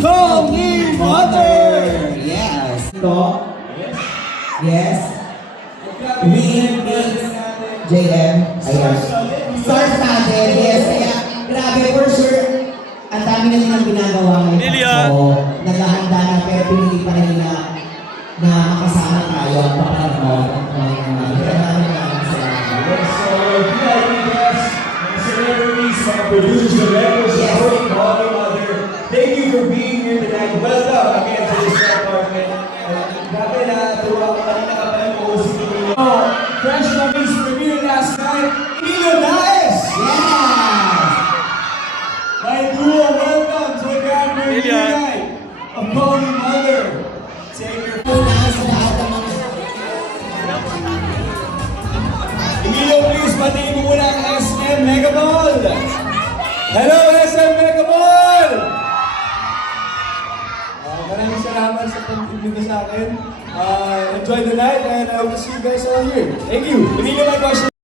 Tony Mother! Yes. Ito. Yes. Win JM. Ayan. Star-studded. Yes. Kaya, grabe for sure. Ang dami na nilang ginagawa ngayon. Oo. Naghahanda na pero pinili pa rin nila na makasama tayo at papanahon. So, VIP guests, celebrities, mga producers, directors, supporting Tony Mother, thank you for being here tonight. Welcome again to this apartment. Grabe na, tuwa ko kanina ka pala po si Tino. Fresh Movies premiere last night, Tino Naes! Yes! My duo, welcome to the grand premiere night of Tony Mother. Take your Emilio, please, batiin mo muna ang SM Megaball! Hello, SM Megaball! Maraming salamat sa pag-ibig sa akin. Enjoy the night and I hope to see you guys all here. Thank you. Emilio, my question.